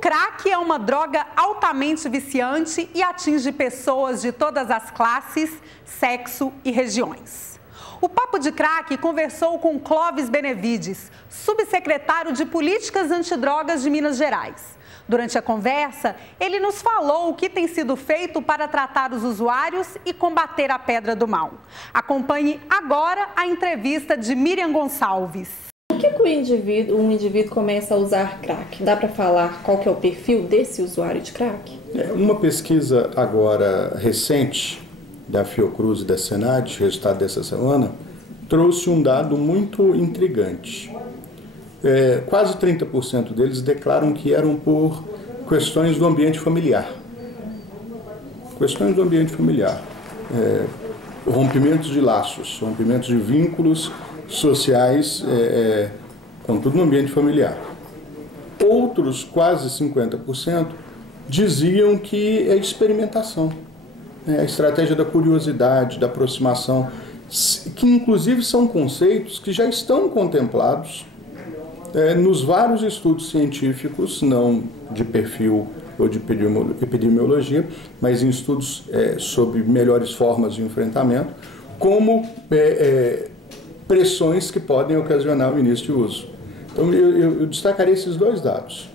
crack é uma droga altamente viciante e atinge pessoas de todas as classes, sexo e regiões. O Papo de Crack conversou com Clóvis Benevides, subsecretário de Políticas Antidrogas de Minas Gerais. Durante a conversa, ele nos falou o que tem sido feito para tratar os usuários e combater a pedra do mal. Acompanhe agora a entrevista de Miriam Gonçalves. Por que um indivíduo começa a usar crack? Dá para falar qual que é o perfil desse usuário de crack? Uma pesquisa agora recente da Fiocruz e da Senad, resultado dessa semana, trouxe um dado muito intrigante. Quase 30% deles declaram que eram por questões do ambiente familiar. Questões do ambiente familiar. Rompimentos de laços, rompimentos de vínculos sociais, contudo no ambiente familiar. Outros, quase 50%, diziam que é experimentação, a estratégia da curiosidade, da aproximação, que inclusive são conceitos que já estão contemplados nos vários estudos científicos, não de perfil ou de epidemiologia, mas em estudos sobre melhores formas de enfrentamento, como pressões que podem ocasionar o início de uso. Então eu destacaria esses dois dados.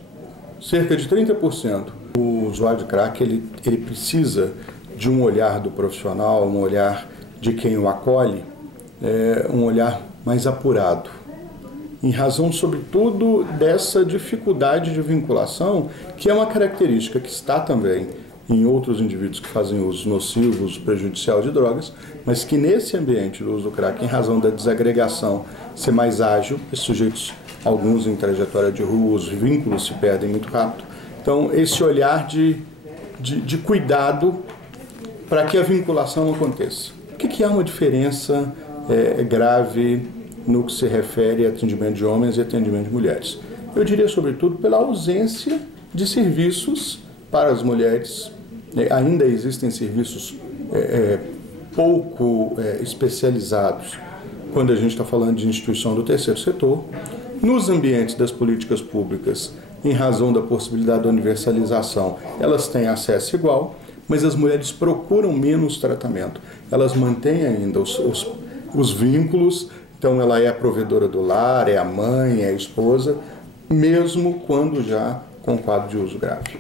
Cerca de 30% o usuário de crack ele precisa de um olhar do profissional, um olhar de quem o acolhe, um olhar mais apurado, em razão, sobretudo, dessa dificuldade de vinculação, que é uma característica que está também em outros indivíduos que fazem uso nocivo, uso prejudicial de drogas, mas que nesse ambiente do uso do crack, em razão da desagregação ser mais ágil, esses sujeitos, alguns em trajetória de rua, os vínculos se perdem muito rápido. Então, esse olhar de cuidado para que a vinculação aconteça. Por que há uma diferença grave no que se refere a atendimento de homens e atendimento de mulheres? Eu diria, sobretudo, pela ausência de serviços para as mulheres. Ainda existem serviços pouco especializados quando a gente está falando de instituição do terceiro setor. Nos ambientes das políticas públicas, em razão da possibilidade da universalização, elas têm acesso igual, mas as mulheres procuram menos tratamento. Elas mantêm ainda os vínculos. Então, ela é a provedora do lar, é a mãe, é a esposa, mesmo quando já com quadro de uso grave.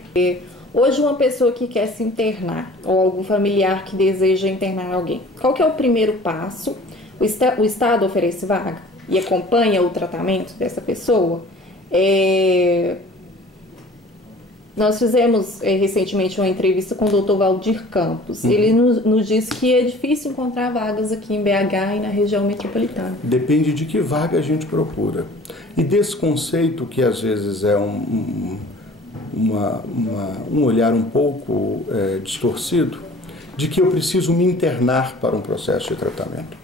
Hoje, uma pessoa que quer se internar, ou algum familiar que deseja internar alguém, qual que é o primeiro passo? O Estado oferece vaga e acompanha o tratamento dessa pessoa? Nós fizemos recentemente uma entrevista com o Dr. Valdir Campos. Ele nos disse que é difícil encontrar vagas aqui em BH e na região metropolitana. Depende de que vaga a gente procura. E desse conceito, que às vezes é um olhar um pouco distorcido, de que eu preciso me internar para um processo de tratamento.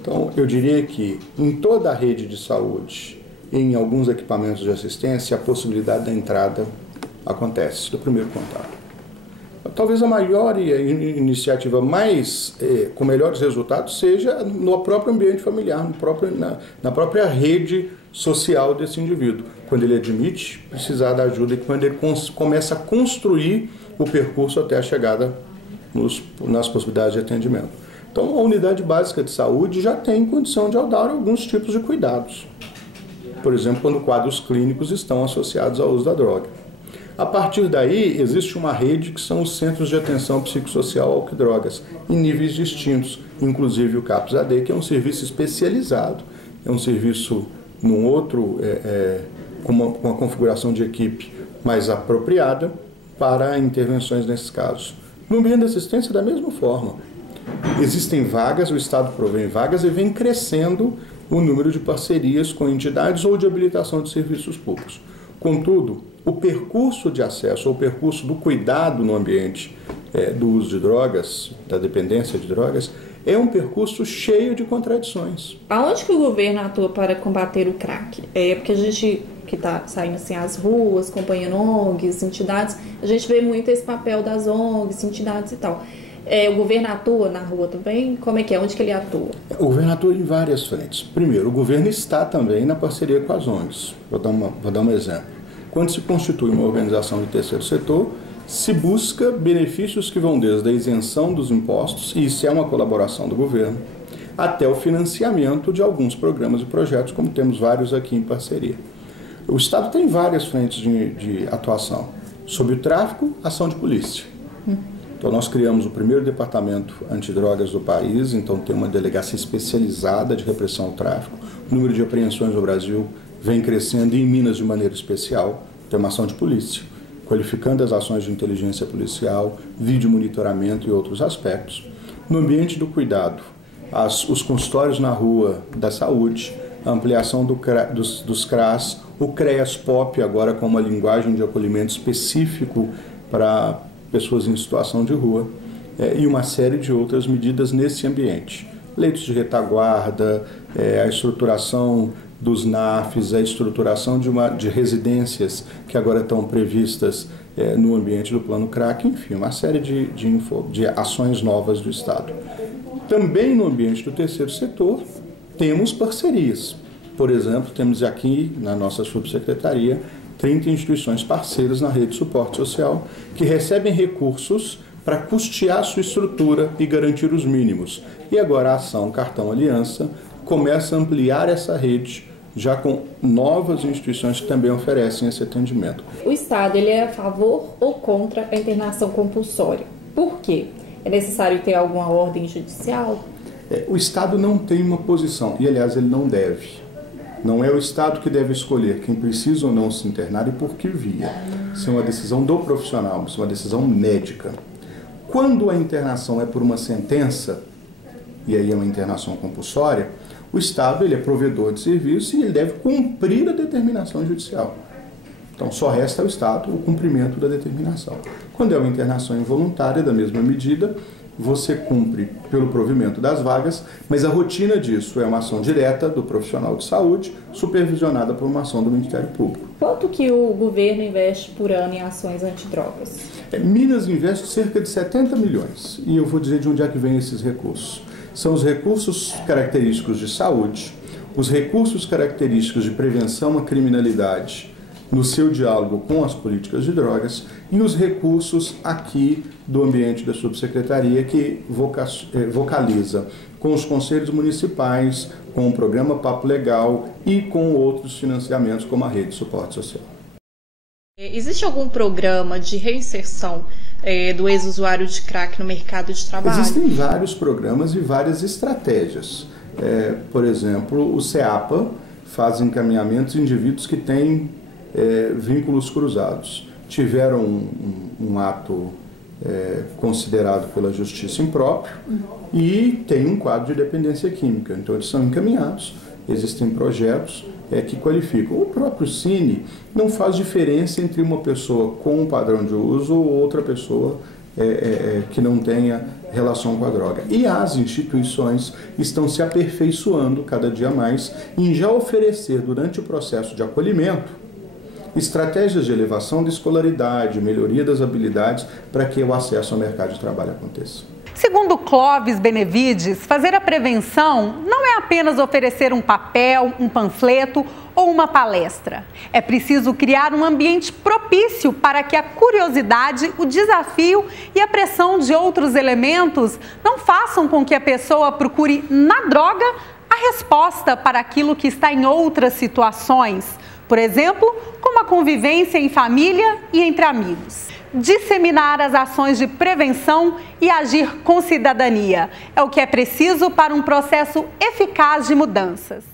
Então, eu diria que em toda a rede de saúde, em alguns equipamentos de assistência, a possibilidade da entrada acontece, do primeiro contato. Talvez a maior iniciativa com melhores resultados seja no próprio ambiente familiar, na própria rede social desse indivíduo, quando ele admite precisar da ajuda e quando ele começa a construir o percurso até a chegada nas possibilidades de atendimento. Então, a unidade básica de saúde já tem condição de dar alguns tipos de cuidados. Por exemplo, quando quadros clínicos estão associados ao uso da droga. A partir daí, existe uma rede que são os Centros de Atenção Psicossocial Álcool e Drogas, em níveis distintos, inclusive o CAPS-AD, que é um serviço especializado, é um serviço num outro, com uma configuração de equipe mais apropriada para intervenções nesses casos. No ambiente da assistência, da mesma forma. Existem vagas, o Estado provém vagas e vem crescendo o número de parcerias com entidades ou de habilitação de serviços públicos. Contudo, o percurso de acesso, ou o percurso do cuidado no ambiente do uso de drogas, da dependência de drogas, é um percurso cheio de contradições. Aonde que o governo atua para combater o crack? Porque a gente que está saindo assim às ruas, acompanhando ONGs, entidades, a gente vê muito esse papel das ONGs, entidades e tal. O governo atua na rua também? Como é que é? Onde que ele atua? O governo atua em várias frentes. Primeiro, o governo está também na parceria com as ONGs. Vou dar um exemplo. quando se constitui uma organização de terceiro setor, se busca benefícios que vão desde a isenção dos impostos, e isso é uma colaboração do governo, até o financiamento de alguns programas e projetos, como temos vários aqui em parceria. O Estado tem várias frentes de atuação. Sobre o tráfico, ação de polícia. Então nós criamos o primeiro departamento antidrogas do país, então tem uma delegacia especializada de repressão ao tráfico. O número de apreensões no Brasil vem crescendo, e em Minas de maneira especial. Tem uma ação de polícia, qualificando as ações de inteligência policial, vídeo monitoramento e outros aspectos. No ambiente do cuidado, os consultórios na rua da saúde, a ampliação dos CRAS, o CREAS-POP agora com uma linguagem de acolhimento específico para pessoas em situação de rua, e uma série de outras medidas nesse ambiente. Leitos de retaguarda, a estruturação dos NAFs, a estruturação de residências que agora estão previstas no ambiente do Plano CRAC, enfim, uma série de ações novas do Estado. Também no ambiente do terceiro setor, temos parcerias. Por exemplo, temos aqui na nossa subsecretaria 30 instituições parceiras na rede de suporte social que recebem recursos para custear sua estrutura e garantir os mínimos. E agora a ação Cartão Aliança começa a ampliar essa rede, já com novas instituições que também oferecem esse atendimento. O Estado ele é a favor ou contra a internação compulsória? Por quê? É necessário ter alguma ordem judicial? O Estado não tem uma posição, e aliás ele não deve. Não é o Estado que deve escolher quem precisa ou não se internar e por que via. Isso é uma decisão do profissional, isso é uma decisão médica. Quando a internação é por uma sentença, e aí é uma internação compulsória, o Estado ele é provedor de serviço e ele deve cumprir a determinação judicial. Então só resta ao Estado o cumprimento da determinação. Quando é uma internação involuntária, da mesma medida, você cumpre pelo provimento das vagas, mas a rotina disso é uma ação direta do profissional de saúde, supervisionada por uma ação do Ministério Público. Quanto que o governo investe por ano em ações antidrogas? Minas investe cerca de 70 milhões, e eu vou dizer de onde é que vem esses recursos. São os recursos característicos de saúde, os recursos característicos de prevenção à criminalidade, no seu diálogo com as políticas de drogas, e os recursos aqui do ambiente da subsecretaria que vocaliza com os conselhos municipais, com o programa Papo Legal e com outros financiamentos como a rede de suporte social. Existe algum programa de reinserção do ex-usuário de crack no mercado de trabalho? Existem vários programas e várias estratégias. Por exemplo, o CEAPA faz encaminhamentos de indivíduos que têm vínculos cruzados. Tiveram um ato considerado pela justiça impróprio e tem um quadro de dependência química. Então eles são encaminhados, existem projetos que qualificam. O próprio Cine não faz diferença entre uma pessoa com um padrão de uso ou outra pessoa que não tenha relação com a droga. E as instituições estão se aperfeiçoando cada dia mais em já oferecer durante o processo de acolhimento estratégias de elevação da escolaridade, melhoria das habilidades para que o acesso ao mercado de trabalho aconteça. Segundo Clóvis Benevides, fazer a prevenção não é apenas oferecer um papel, um panfleto ou uma palestra. É preciso criar um ambiente propício para que a curiosidade, o desafio e a pressão de outros elementos não façam com que a pessoa procure na droga a resposta para aquilo que está em outras situações. Por exemplo, como a convivência em família e entre amigos. Disseminar as ações de prevenção e agir com cidadania é o que é preciso para um processo eficaz de mudanças.